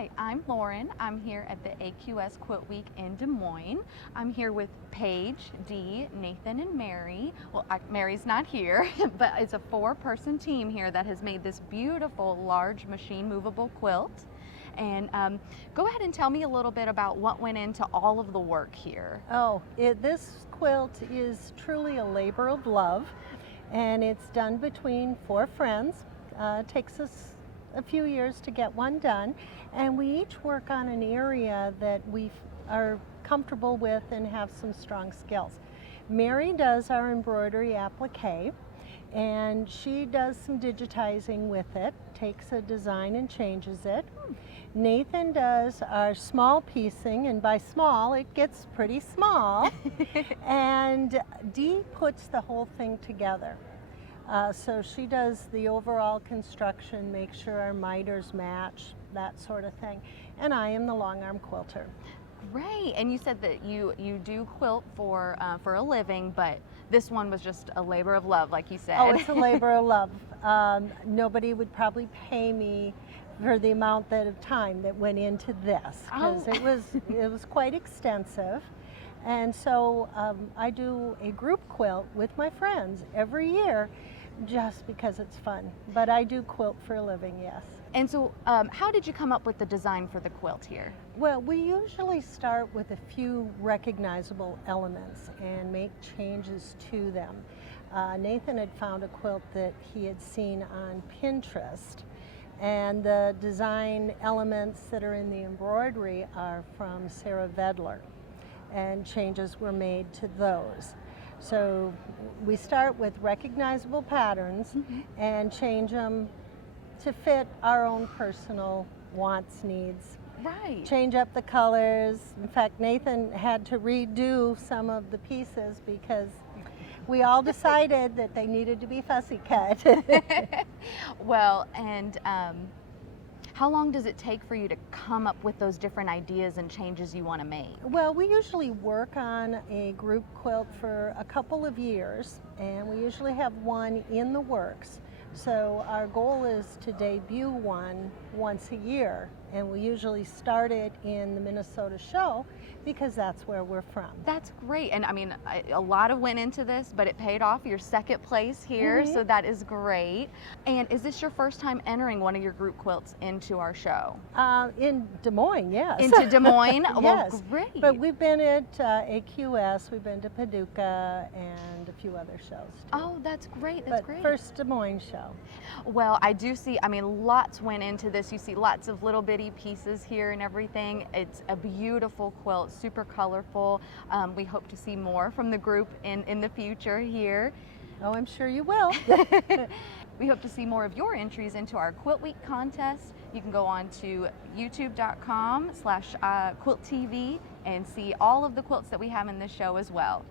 Hi, I'm Lauren. I'm here at the AQS QuiltWeek in Des Moines. I'm here with Paige, Dee, Nathan, and Mary. Well, Mary's not here, but it's a four-person team here that has made this beautiful large machine movable quilt. And go ahead and tell me a little bit about what went into all of the work here. This quilt is truly a labor of love, and it's done between four friends. It takes us a few years to get one done, and we each work on an area that we are comfortable with and have some strong skills. Mary does our embroidery appliqué, and she does some digitizing with it, takes a design and changes it. Nathan does our small piecing, and by small it gets pretty small. And Dee puts the whole thing together. So she does the overall construction, make sure our miters match, that sort of thing. And I am the long arm quilter. Great. And you said that you do quilt for a living, but this one was just a labor of love, like you said. Oh, it's a labor of love. Nobody would probably pay me for the amount of time that went into this, because it was quite extensive. And so I do a group quilt with my friends every year, just because it's fun. But I do quilt for a living, yes. And so how did you come up with the design for the quilt here? Well, we usually start with a few recognizable elements and make changes to them. Nathan had found a quilt that he had seen on Pinterest, and the design elements that are in the embroidery are from Sarah Vedeler, and changes were made to those. So we start with recognizable patterns and change them to fit our own personal wants, needs. Right. Change up the colors. In fact, Nathan had to redo some of the pieces because we all decided that they needed to be fussy cut. Well, and how long does it take for you to come up with those different ideas and changes you want to make? Well, we usually work on a group quilt for a couple of years, and we usually have one in the works. So our goal is to debut one once a year, and we usually start it in the Minnesota show because that's where we're from. That's great. And I mean, a lot of went into this, but it paid off. You're second place here, so that is great. And is this your first time entering one of your group quilts into our show? In Des Moines, yes. Into Des Moines? Yes. Well, great. But we've been at AQS, we've been to Paducah, and a few other shows too. Oh, that's great. That's great. First Des Moines show. Well, I do see, I mean, lots went into this. You see lots of little bitty pieces here and everything. It's a beautiful quilt, super colorful. We hope to see more from the group in the future here. Oh, I'm sure you will. We hope to see more of your entries into our Quilt Week contest. You can go on to youtube.com/quilttv and see all of the quilts that we have in this show as well.